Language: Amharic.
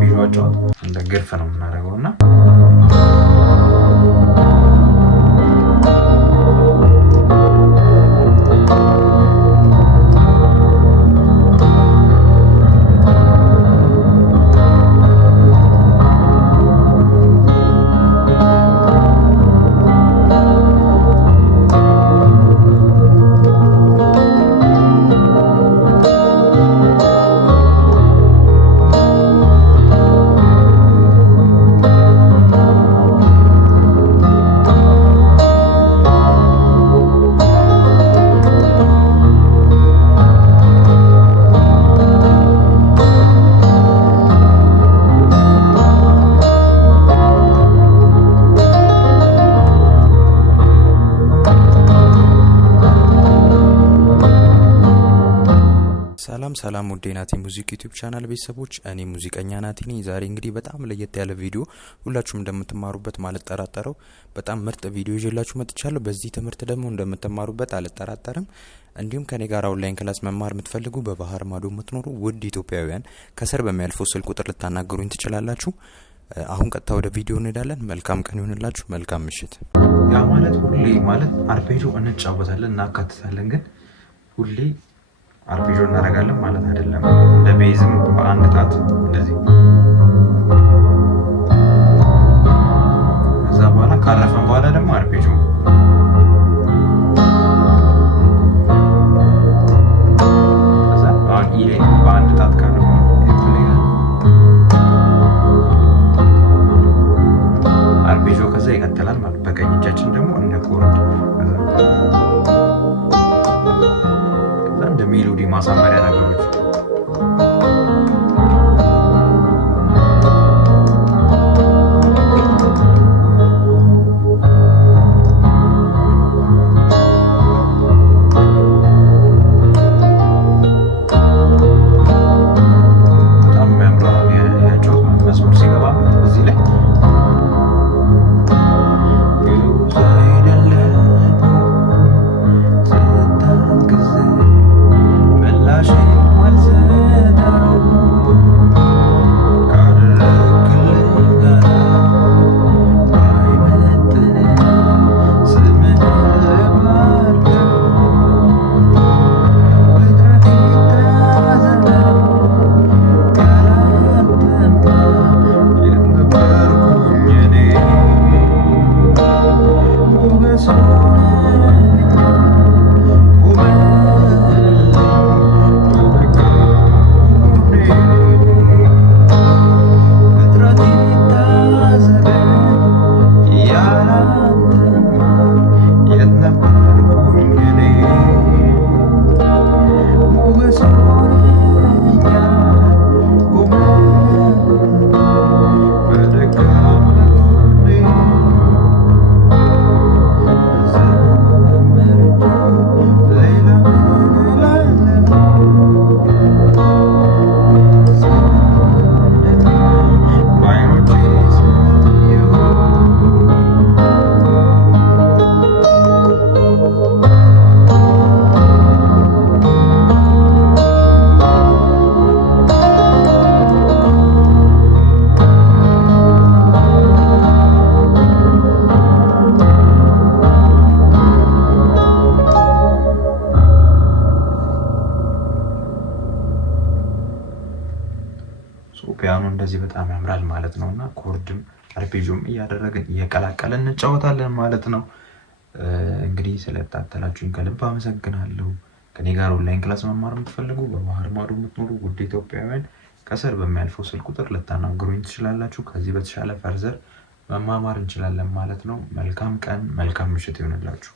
አርፔጆ አጫወት እንደ ግርፍ ነው የምናደርገውና ሰላም ውድ ናቲ ሙዚክ ዩቲዩብ ቻናል ቤተሰቦች እኔ ሙዚቀኛ ናቲ ነኝ። ዛሬ እንግዲህ በጣም ለየት ያለ ቪዲዮ ሁላችሁም እንደምትማሩበት ማለት ተራጣረው በጣም ምርጥ ቪዲዮ ይዤላችሁ መጥቻለሁ። በዚህ ትምህርት ደግሞ እንደምትማሩበት አልተራጣረም። እንዲሁም ከኔ ጋር ኦንላይን ክላስ መማር የምትፈልጉ በባህር ማዶ የምትኖሩ ውድ ኢትዮጵያውያን ከስር በሚያልፈው ስልክ ቁጥር ልታናገሩኝ ትችላላችሁ። አሁን ቀጥታ ወደ ቪዲዮ እንሄዳለን። መልካም ቀን ይሁንላችሁ። መልካም ምሽት። ያ ማለት ሁሌ ማለት አርፔጆ እንጫወታለን እናካትታለን፣ ግን ሁሌ አርፔጆ እናደርጋለን ማለት አይደለም። እንደ ቤዝም በአንድ ጣት እንደዚህ ከዛ በኋላ ካረፈን በኋላ ደግሞ አርፔጆ ከዛ አሁን ኢሌ በአንድ ጣት ካረፈን አርፔጆ ከዛ ይቀጥላል ማለት በቀኝ እጃችን ደግሞ እንደ ኮርድ እንደ ሜሎዲ ማሳመሪያ ነገሮች በጣም የሚያምረው የጮት መስመር ሲገባ እዚህ ላይ ፒያኖ እንደዚህ በጣም ያምራል ማለት ነውና ኮርድም አርፔጆም እያደረግን እየቀላቀለን እንጫወታለን ማለት ነው። እንግዲህ ስለተከታተላችሁኝ ከልብ አመሰግናለሁ። ከኔ ጋር ኦንላይን ክላስ መማር የምትፈልጉ በባህር ማዶ የምትኖሩ ውድ ኢትዮጵያውያን ከስር በሚያልፈው ስልክ ቁጥር ልታናገሩኝ ትችላላችሁ። ከዚህ በተሻለ ፈርዘር መማማር እንችላለን ማለት ነው። መልካም ቀን መልካም ምሽት ይሁንላችሁ።